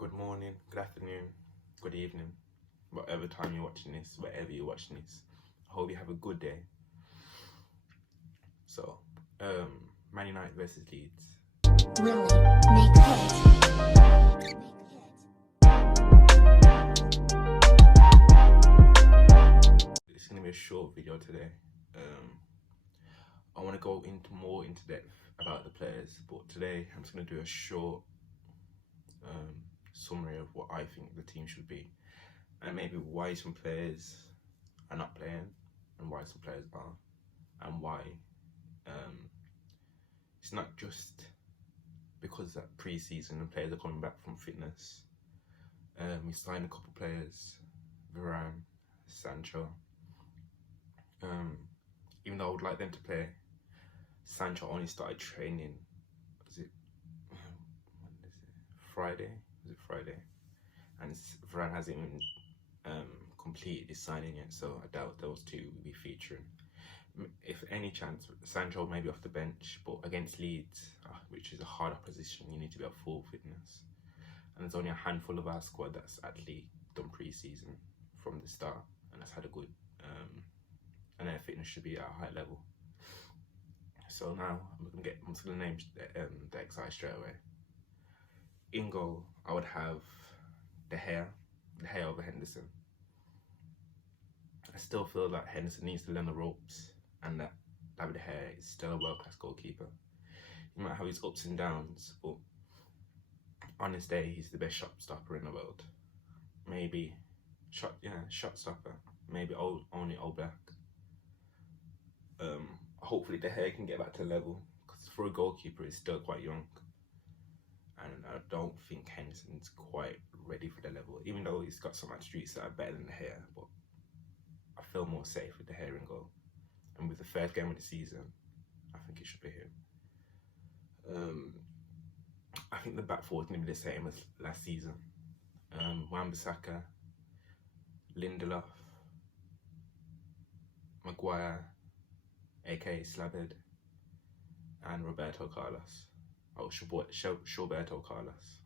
good morning, good afternoon, good evening, whatever time you're watching this, wherever you're watching this. I hope you have a good day. So, Man United versus Leeds. Willie, make hit. It's gonna be a short video today. I want to go more into depth about the players, but today I'm just gonna do a short summary of what I think the team should be, and maybe why some players are not playing and why some players are, and why it's not just because that pre-season and players are coming back from fitness. We signed a couple players, Varane, Sancho. Even though I would like them to play, Sancho only started training. Friday? Was it Friday? And Varane hasn't even completed his signing yet, so I doubt those two will be featuring. If any chance, Sancho may be off the bench, but against Leeds, which is a hard opposition, you need to be at full fitness. And there's only a handful of our squad that's actually done pre-season from the start, and that's had a good, and their fitness should be at a high level. So now I'm just gonna name the XI straight away. In goal, I would have De Gea over Henderson. I still feel that Henderson needs to learn the ropes, and that David De Gea is still a world-class goalkeeper. He might have his ups and downs, but on this day, he's the best shot stopper in the world. Maybe shot stopper. Maybe only All Black. Hopefully De Gea can get back to level, because for a goalkeeper, he's still quite young. And I don't think Henderson's quite ready for the level, even though he's got some attributes that are better than De Gea, but I feel more safe with De Gea in goal. And with the third game of the season, I think it should be him. I think the back four is going to be the same as last season. Wan-Bissaka, Lindelof, Maguire, aka Slabhead, and Roberto Carlos. Roberto Carlos.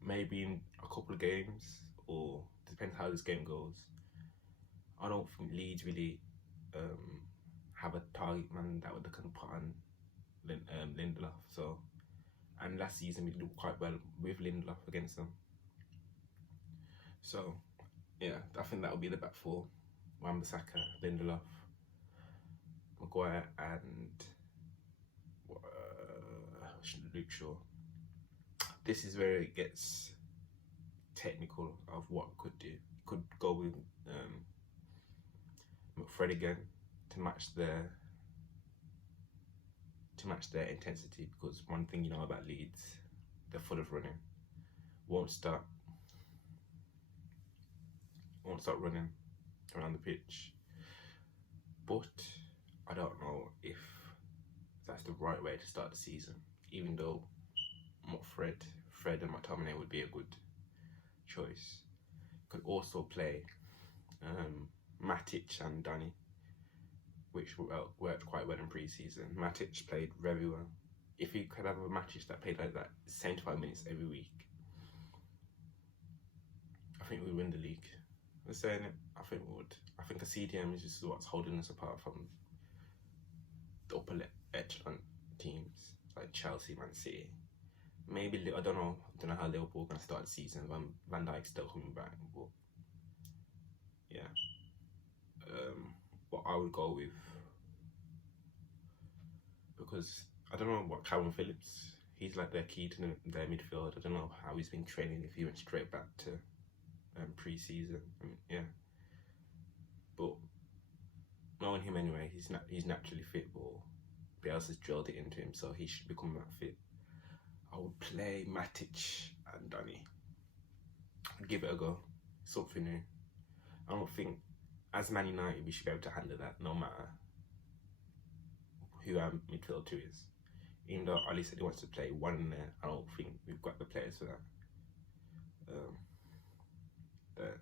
Maybe in a couple of games, or depends how this game goes. I don't think Leeds really have a target man that they can put on Lindelof. So, and last season we did quite well with Lindelof against them. So, yeah, I think that will be the back four: Wan-Bissaka, Lindelof, Maguire, and Luke Shaw. This is where it gets technical of what could do. Could go with Fred again to match their intensity, because one thing you know about Leeds, they're full of running. Won't stop running around the pitch. But I don't know if that's the right way to start the season, even though Fred and McTominay would be a good choice. Could also play Matic and Danny, which worked quite well in pre-season. Matic played very well. If you could have a Matic that played like that 75 minutes every week, I think we'd win the league. I'm saying it, I think we would. I think a CDM is just what's holding us apart from the upper echelon teams like Chelsea, Man City. Maybe, I don't know how Liverpool are going to start the season when Van Dijk's still coming back, but yeah. What I would go with, because I don't know what Calvin Phillips, he's like their key to their midfield. I don't know how he's been training, if he went straight back to pre-season. Yeah, but knowing him anyway, he's naturally fit, but Bielsa's drilled it into him, so he should become that fit. I would play Matic and Danny. I'd give it a go. Something new. I don't think, as Man United, we should be able to handle that, no matter who our midfield two is. Even though Ali said he wants to play one in there, I don't think we've got the players for that.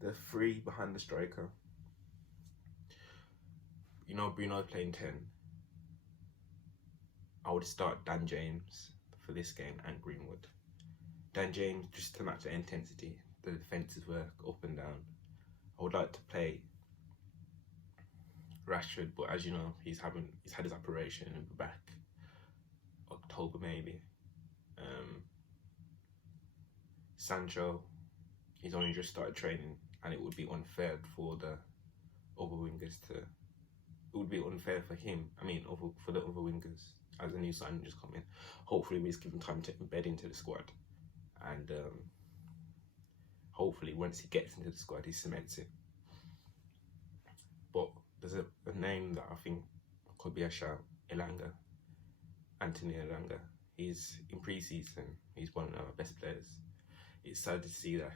The three behind the striker. You know, Bruno's playing 10. I would start Dan James for this game and Greenwood. Dan James just to match the intensity, the defensive work up and down. I would like to play Rashford, but as you know, he's had his operation and will be back October maybe. Sancho, he's only just started training, and it would be unfair for the other wingers to. It would be unfair for him. I mean, for the other wingers as a new signing just come in. Hopefully, we just give him time to embed into the squad, and hopefully, once he gets into the squad, he cements it. But there's a name that I think could be a shout. Anthony Elanga. He's in pre-season. He's one of our best players. It's sad to see that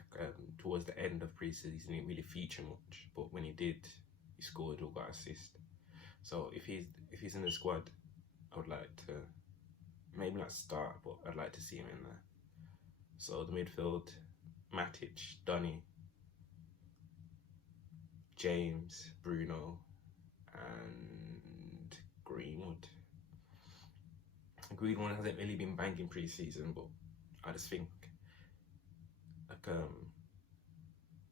towards the end of pre-season he didn't really feature much, but when he did, he scored or got assist. So if he's in the squad, I would like to maybe not start, but I'd like to see him in there. So the midfield: Matic, Donny, James, Bruno, and Greenwood. Greenwood hasn't really been banging pre-season, but I just think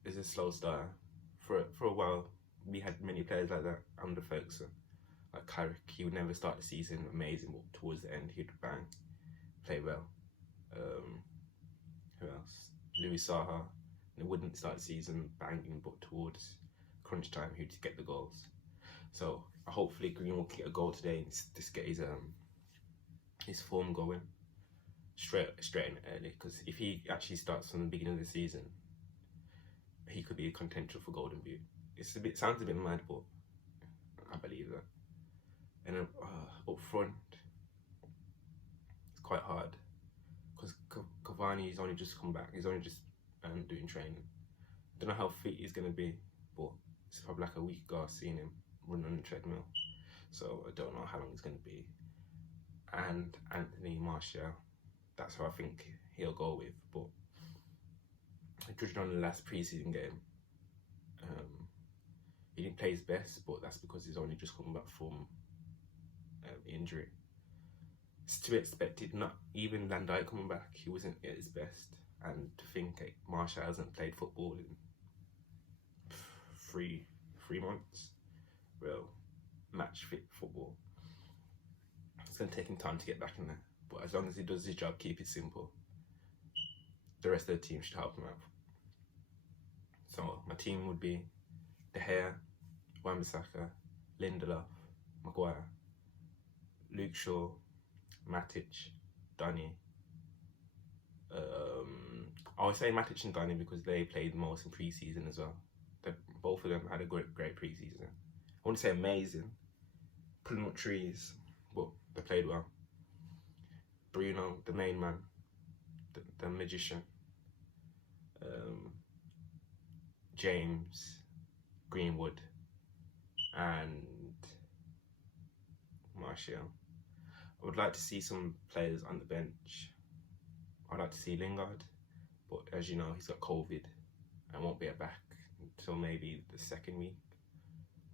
it's a slow start. For a while, we had many players like that under Ferguson. Like Carrick, he would never start the season amazing, but towards the end he'd bang, play well. Who else? Louis Saha. He wouldn't start the season banging, but towards crunch time he'd get the goals. So hopefully Greenwood will get a goal today and just get his form going straight in early, because if he actually starts from the beginning of the season, he could be a contender for Golden Boot. Sounds a bit mad, but I believe that. And up front, it's quite hard because Cavani's only just come back. He's only just doing training. Don't know how fit he's gonna be, but it's probably like a week ago I've seen him run on the treadmill. So I don't know how long it's gonna be. And Anthony Martial, that's who I think he'll go with. But judging on the last pre-season game, he didn't play his best, but that's because he's only just coming back from injury. It's to be expected. Not even Van Dijk coming back, he wasn't at his best. And to think Martial hasn't played football in three months, well, match fit football. It's going to take him time to get back in there. But as long as he does his job, keep it simple, the rest of the team should help him out. So my team would be De Gea, Wan-Bissaka, Lindelof, Maguire, Luke Shaw, Matic, Donny. I would say Matic and Donny because they played most in pre-season as well. Both of them had a great pre-season. I wouldn't say amazing, pulling up trees, but they played well. Bruno, the main man, the magician. James, Greenwood, and Martial. I would like to see some players on the bench. I'd like to see Lingard, but as you know, he's got COVID and won't be back until maybe the second week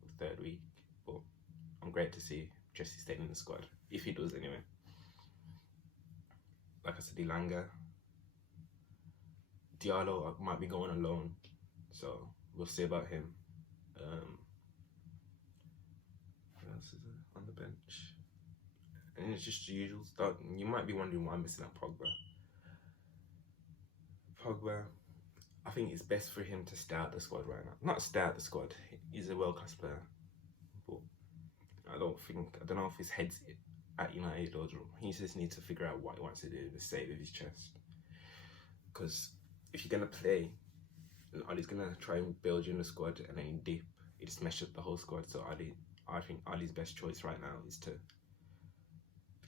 or third week. But I'm great to see Jesse staying in the squad, if he does anyway. Like I said, Elanga. Diallo might be going on loan, so we'll see about him. What else is there on the bench? And it's just the usual stuff. You might be wondering why I'm missing out Pogba, I think it's best for him to stay out the squad right now. Not stay out the squad. He's a world-class player, but I don't know if his head's at United or he just needs to figure out what he wants to do to save his chest. Because if you're gonna play, and Ali's gonna try and build you in the squad, and then you dip, it just meshes up the whole squad. So I think Ali's best choice right now is to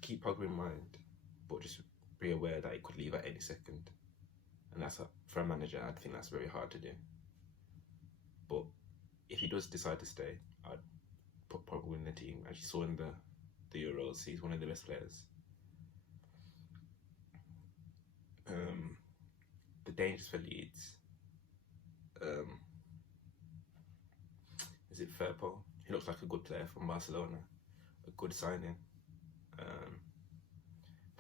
keep Pogba in mind, but just be aware that he could leave at any second. And that's for a manager, I think that's very hard to do. But if he does decide to stay, I'd put Pogba in the team. As you saw in the Euros, he's one of the best players. The dangers for Leeds. Is it Firpo? He looks like a good player from Barcelona. A good signing.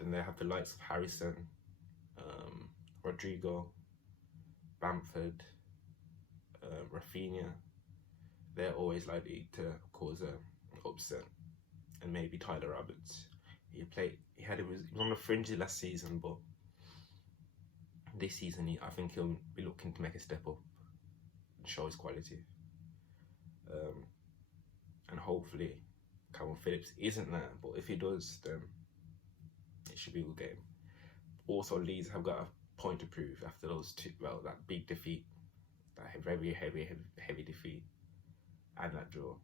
Then they have the likes of Harrison, Rodrigo, Bamford, Rafinha. They're always likely to cause an upset, and maybe Tyler Roberts. He was on the fringe last season, but this season I think he'll be looking to make a step up and show his quality. And hopefully Calvin Phillips isn't there, but if he does, then it should be a good game. Also, Leeds have got a point to prove after that big defeat, that very heavy defeat, and that draw.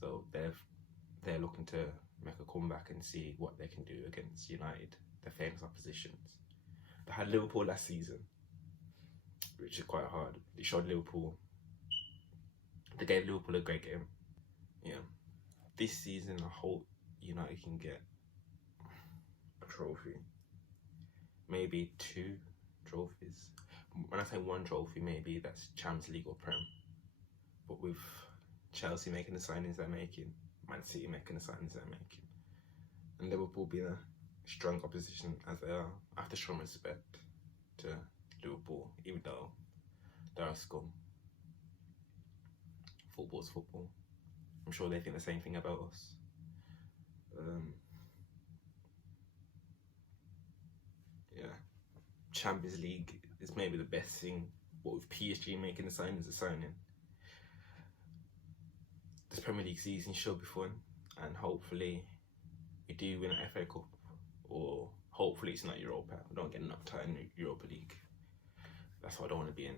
So they're looking to make a comeback and see what they can do against United, their famous oppositions. They had Liverpool last season, which is quite hard. They gave Liverpool a great game. Yeah. This season, I hope United can get a trophy. Maybe 2 trophies. When I say 1 trophy, maybe that's Champions League or Prem. But with Chelsea making the signings they're making, Man City making the signings they're making, and Liverpool being a strong opposition as they are, I have to show respect to Liverpool, even though they're a scum. Football's football. I'm sure they think the same thing about us. Yeah, Champions League is maybe the best thing, but with PSG making the signings they're signing, this Premier League season should be fun, and hopefully we do win an FA Cup, or hopefully it's not Europa. We don't get knocked out in Europa League. That's what I don't want to be in.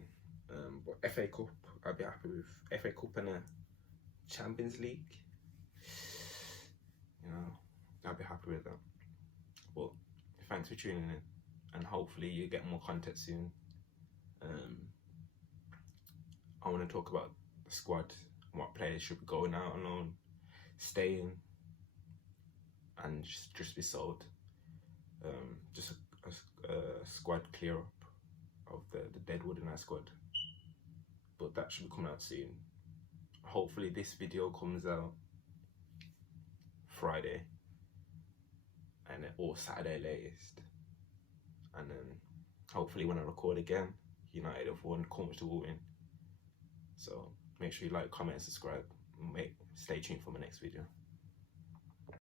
But FA Cup, I'd be happy with. FA Cup and a Champions League, I'd be happy with that. But thanks for tuning in, and hopefully you get more content soon. I want to talk about the squad, what players should be going out on loan, staying, and just be sold. Just a squad clear up of the deadwood in our squad. But that should be coming out soon. Hopefully this video comes out Friday or Saturday latest. And then hopefully when I record again, United have won comfortable win. So make sure you like, comment, and subscribe. Stay tuned for my next video.